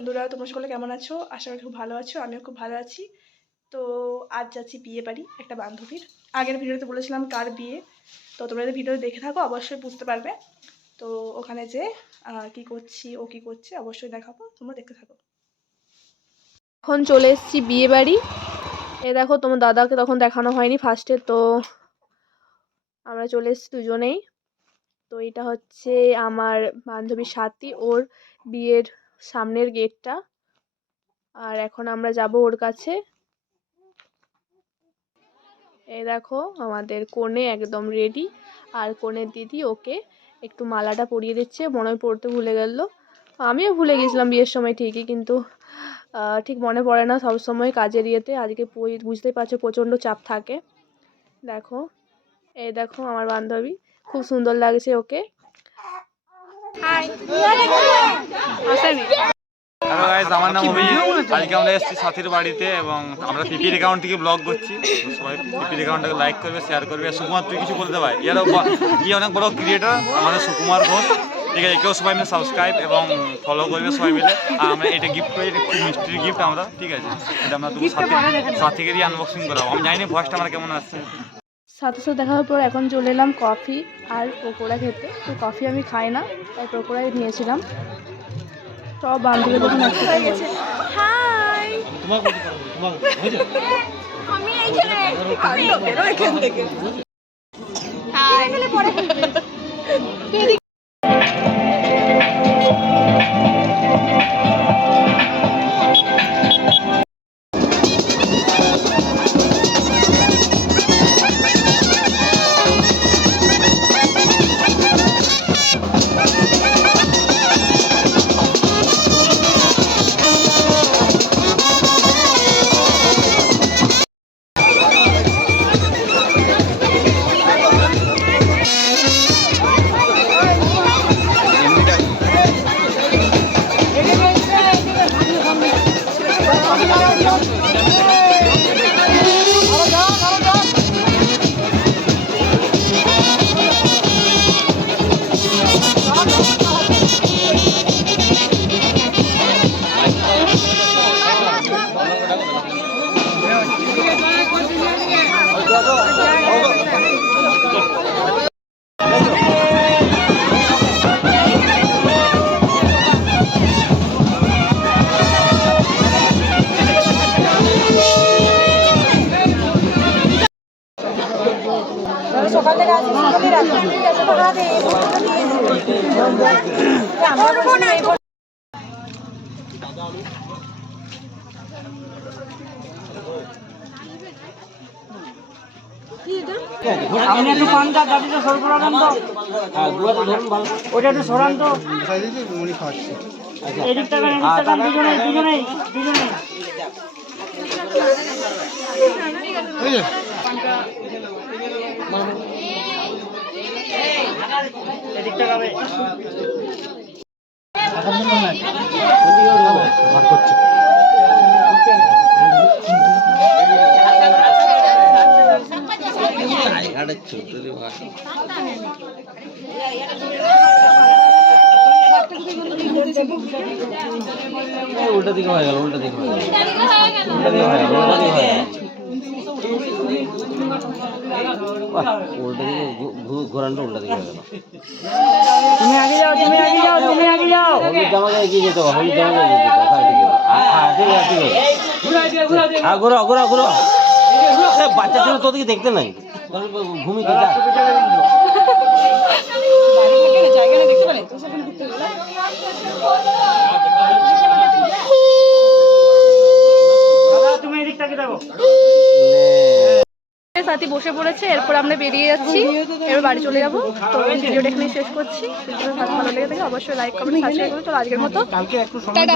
বন্ধুরা তোমরা সকলে কেমন আছো? আশা করি খুব ভালো আছো, আমিও খুব ভালো আছি। তো আজ যাচ্ছি বিয়ে বাড়ি একটা বান্ধবীর। আগের ভিডিওতে বলেছিলাম কার বিয়ে, তো তোমরা যদি ভিডিও দেখে থাকো অবশ্যই বুঝতে পারবে। তো ওখানে যে কি করছি, ও কি করছে অবশ্যই দেখাবো, তোমরা দেখতে থাকো। এখন চলে এসেছি বিয়ে বাড়ি। এ দেখো, তোমার দাদাকে তখন দেখানো হয়নি ফার্স্টে, তো আমরা চলে এসেছি দুজনেই। তো এটা হচ্ছে আমার বান্ধবীর সাথী, ওর বিয়ের সামনের গেটটা। আর এখন আমরা যাব ওর কাছে। এই দেখো আমাদের কনে একদম রেডি, আর কনের দিদি ওকে একটু মালাটা পরিয়ে দিচ্ছে, মনে হয় পড়তে ভুলে গেল। আমিও ভুলে গেছিলাম বিয়ের সময় ঠিকই, কিন্তু ঠিক মনে পড়ে না সব সময় কাজের ইয়েতে। আজকে বুঝতেই পারছো প্রচণ্ড চাপ থাকে। দেখো, এই দেখো আমার বান্ধবী, খুব সুন্দর লাগছে ওকে। হ্যালো গাইস, আমার নাম অভিজিৎ। আজকে আমরা এসেছি সাথীর বাড়িতে এবং আমরা পিপির অ্যাকাউন্ট থেকে ব্লগ করছি। সবাই পিপির অ্যাকাউন্টটাকে লাইক করবে, শেয়ার করবে। সুকুমার, তুই কিছু বলতে পার? ইয়ে অনেক বড় ক্রিয়েটর আমাদের সুকুমার ঘোষ, ঠিক আছে? একেও সবাই মিলে সাবস্ক্রাইব এবং ফলো করবে সবাই মিলে। আর আমরা এটা গিফট করি, এটা খুব মিষ্টির গিফট আমরা, ঠিক আছে? এটা আমরা সাথীকে দিয়ে আনবক্সিং করাবো। আমি জানি না ভয়েসটা আমার কেমন আসছে। সাথে সাথে দেখার পর এখন চলে এলাম কফি আর পকোড়া খেতে। তো কফি আমি খাই না, তাই পকোড়াই নিয়েছিলাম। সব বান্ধবী তখন একসাথে গেছে। হাই, আমি এই যে বেরো এখান থেকে। হাই, পরে সকাল থেকে আসি, সকালে রাখি, ঠিক আছে? তো আগে এই ফটোটা দিয়েছি আমার ফোন আছে। আপনি একটু পান্ডা দাদিটা সরবরাহ ওটা একটু সরান তো। এদিকটা দুজনেই দুজনেই দুজনেই এদিকটা গাবে উল্টা দিকে হয়ে গেল, উল্টা দিকে হয়ে গেল, উল্টা দিকে হয়ে গেল, উল্টা দিকে হয়ে গেল, উল্টা দিকে ঘোরানটা উল্টা দিকে হয়ে গেল। তুমি আগে যাও, তুমি আগে যাও, তুমি আগে যাও। হলুদ জামাকে এগিয়ে যেতে হবে, হলুদ জামাকে এগিয়ে যেতে হবে। হ্যাঁ ঠিক আছে, ঠিক আছে। হ্যাঁ ঘোরা ঘোরা ঘোরা। বাচ্চা ছেলে তোদেরকে দেখতে নাই, ভূমিকা তুমি এদিকটাকে দেখো। সাথী বসে পড়েছে, এরপর আমরা বেরিয়ে যাচ্ছি, এবার বাড়ি চলে যাবো। তো ভিডিওটা এখানে শেষ করছি। ভালো লেগে থাকে অবশ্যই লাইক কমেন্ট সাবস্ক্রাইব করুন। চলো আজকের মতো টাটা।